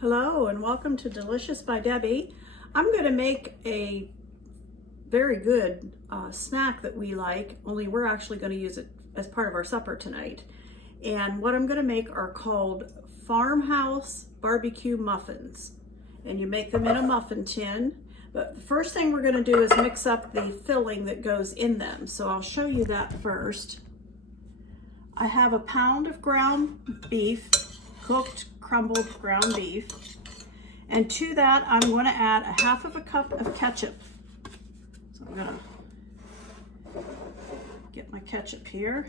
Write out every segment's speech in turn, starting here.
Hello and welcome to Delicious by Debbie. I'm going to make a very good snack that we like, only we're actually going to use it as part of our supper tonight. And what I'm going to make are called Farmhouse BBQ Muffins. And you make them in a muffin tin. But the first thing we're going to do is mix up the filling that goes in them. So I'll show you that first. I have a pound of ground beef, cooked crumbled ground beef, and to that I'm going to add a half of a cup of ketchup. So I'm going to get my ketchup here.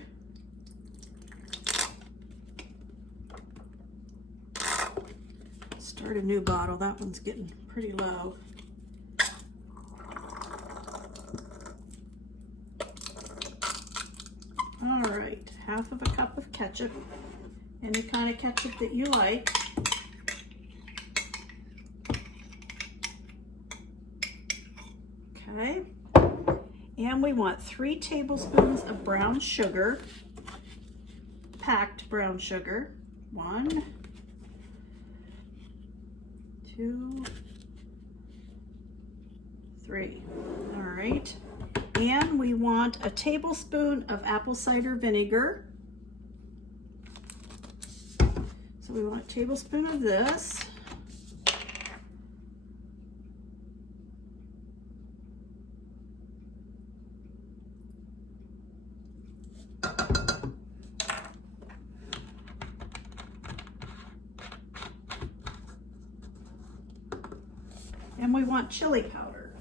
Start a new bottle. That one's getting pretty low. All right, half of a cup of ketchup, any kind of ketchup that you like. Okay, and we want 3 tablespoons of brown sugar, packed brown sugar. 1, 2, 3. All right. And we want a tablespoon of apple cider vinegar. So we want a tablespoon of this. And we want chili powder.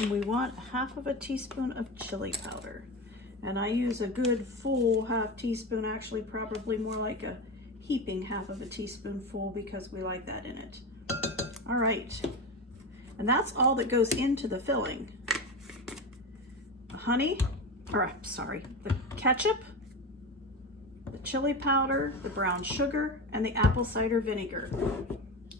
And we want half of a teaspoon of chili powder. And I use a good full half teaspoon, actually probably more like a heaping half of a teaspoonful because we like that in it. All right, and that's all that goes into the filling. The ketchup, the chili powder, the brown sugar, and the apple cider vinegar.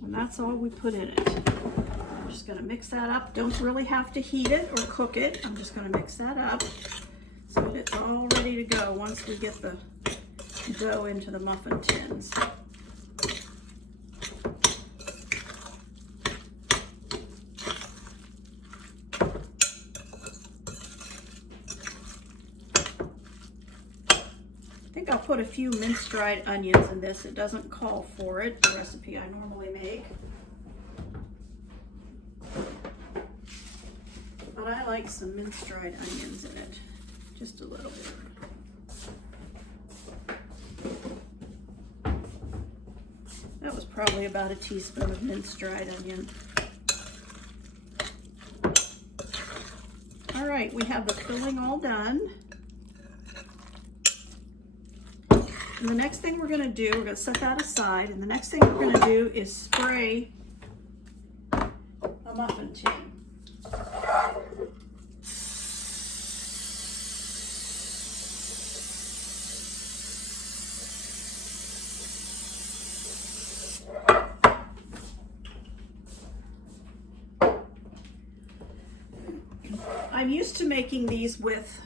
And that's all we put in it. I'm just going to mix that up. Don't really have to heat it or cook it. I'm just going to mix that up so that it's all ready to go once we get the dough into the muffin tins. I think I'll put a few minced dried onions in this. It doesn't call for it, the recipe I normally make. But I like some minced dried onions in it, just a little bit. That was probably about a teaspoon of minced dried onion. All right, we have the filling all done. And the next thing we're gonna do, we're gonna set that aside, and the next thing we're gonna do is spray a muffin tin. I'm used to making these with,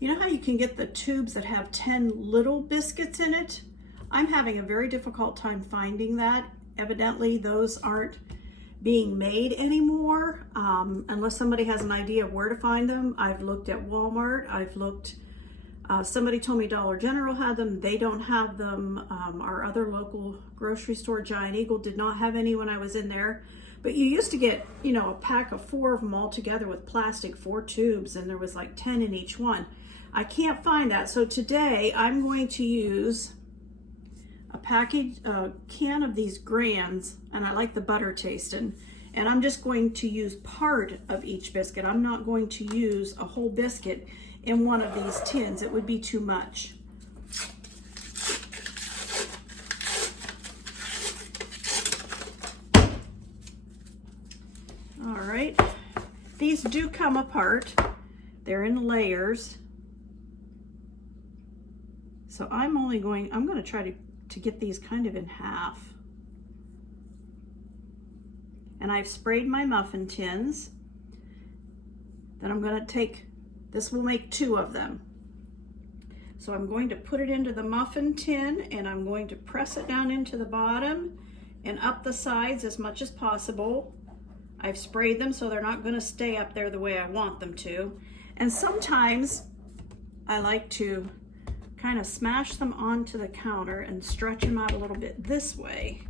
you know how you can get the tubes that have 10 little biscuits in it? I'm having a very difficult time finding that. Evidently, those aren't being made anymore, unless somebody has an idea of where to find them. I've looked at Walmart, I've looked, somebody told me Dollar General had them, they don't have them. Our other local grocery store, Giant Eagle, did not have any when I was in there. But you used to get, you know, a pack of 4 of them all together with plastic, 4 tubes, and there was like 10 in each one. I can't find that, so today I'm going to use a can of these Grands, and I like the butter tasting, and I'm just going to use part of each biscuit. I'm not going to use a whole biscuit in one of these tins. It would be too much. All right, these do come apart. They're in layers. So I'm going to try to get these kind of in half. and I've sprayed my muffin tins. Then I'm going to take, this will make 2 of them. So I'm going to put it into the muffin tin, and I'm going to press it down into the bottom and up the sides as much as possible. I've sprayed them so they're not going to stay up there the way I want them to. And sometimes I like to kind of smash them onto the counter and stretch them out a little bit this way,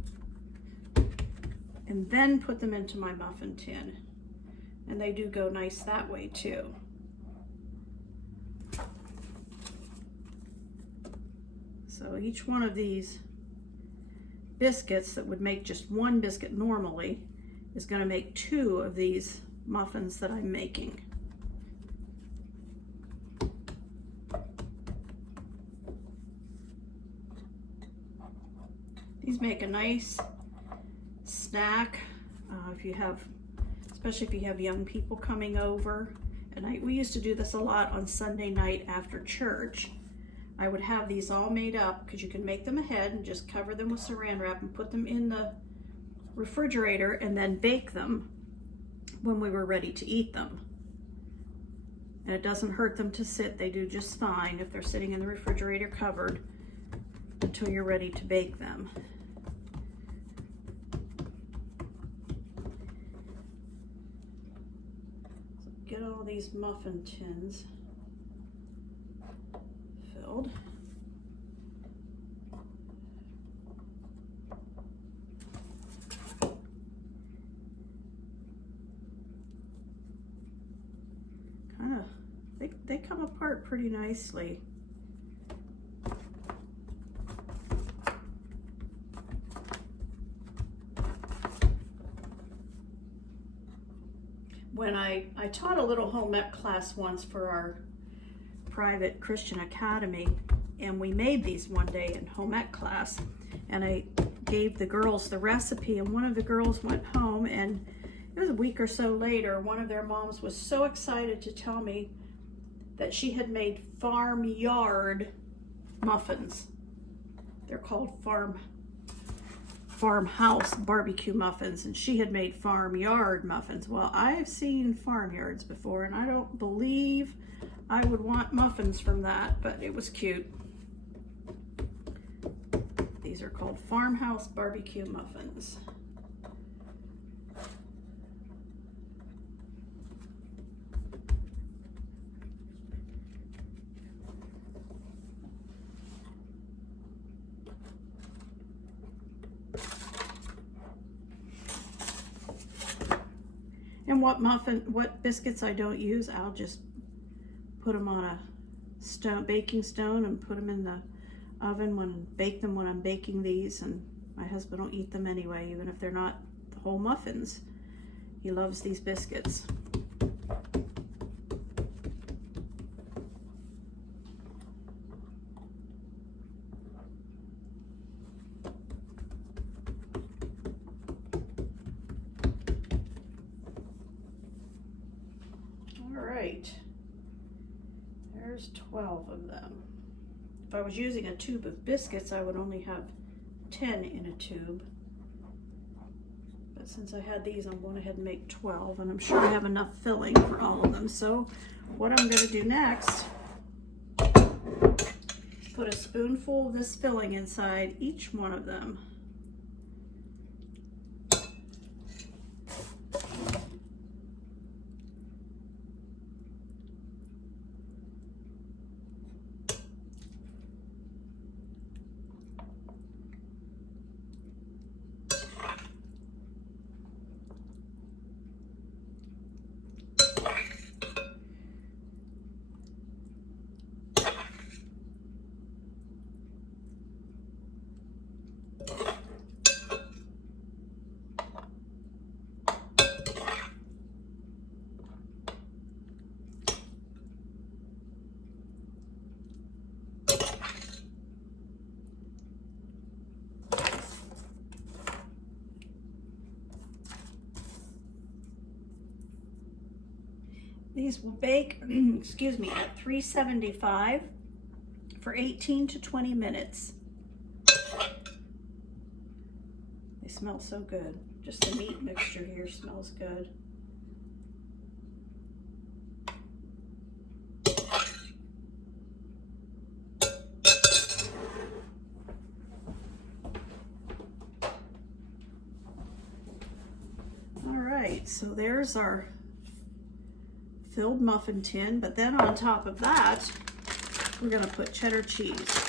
and then put them into my muffin tin. And they do go nice that way too. So each one of these biscuits that would make just 1 biscuit normally is going to make 2 of these muffins that I'm making. These make a nice snack if you have, especially if you have young people coming over. And we used to do this a lot on Sunday night after church. I would have these all made up, because you can make them ahead and just cover them with saran wrap and put them in the refrigerator and then bake them when we were ready to eat them. And it doesn't hurt them to sit. They do just fine if they're sitting in the refrigerator covered until you're ready to bake them. So get all these muffin tins filled. Kind of, they come apart pretty nicely. When I taught a little home ec class once for our private Christian academy, and we made these one day in home ec class, and I gave the girls the recipe, and one of the girls went home, and it was a week or so later, one of their moms was so excited to tell me that she had made farmyard muffins. They're called Farmhouse BBQ Muffins, and she had made farmyard muffins. Well, I've seen farmyards before, and I don't believe I would want muffins from that, but it was cute. These are called Farmhouse BBQ Muffins. And what biscuits I don't use, I'll just put them on a baking stone and put them in the oven bake them when I'm baking these. And my husband will eat them anyway, even if they're not the whole muffins. He loves these biscuits. There's 12 of them. If I was using a tube of biscuits, I would only have 10 in a tube. But since I had these, I'm going ahead and make 12, and I'm sure I have enough filling for all of them. So what I'm going to do next, put a spoonful of this filling inside each one of them. These will bake, excuse me, at 375 for 18 to 20 minutes. They smell so good. Just the meat mixture here smells good. All right, so there's our filled muffin tin, but then on top of that, we're gonna put cheddar cheese.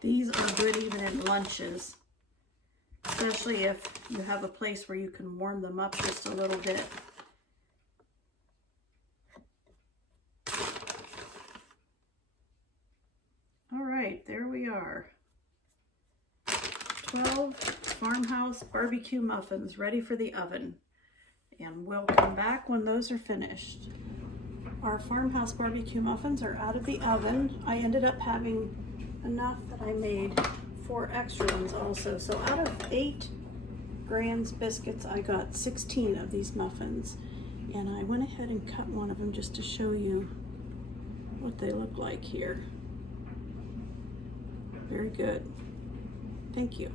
These are good even in lunches, especially if you have a place where you can warm them up just a little bit. All right, there we are. 12 Farmhouse BBQ Muffins ready for the oven. And we'll come back when those are finished. Our Farmhouse BBQ Muffins are out of the oven. I ended up having enough that I made 4 extra ones also. So out of 8 Grand's biscuits, I got 16 of these muffins. And I went ahead and cut one of them just to show you what they look like here. Very good. Thank you.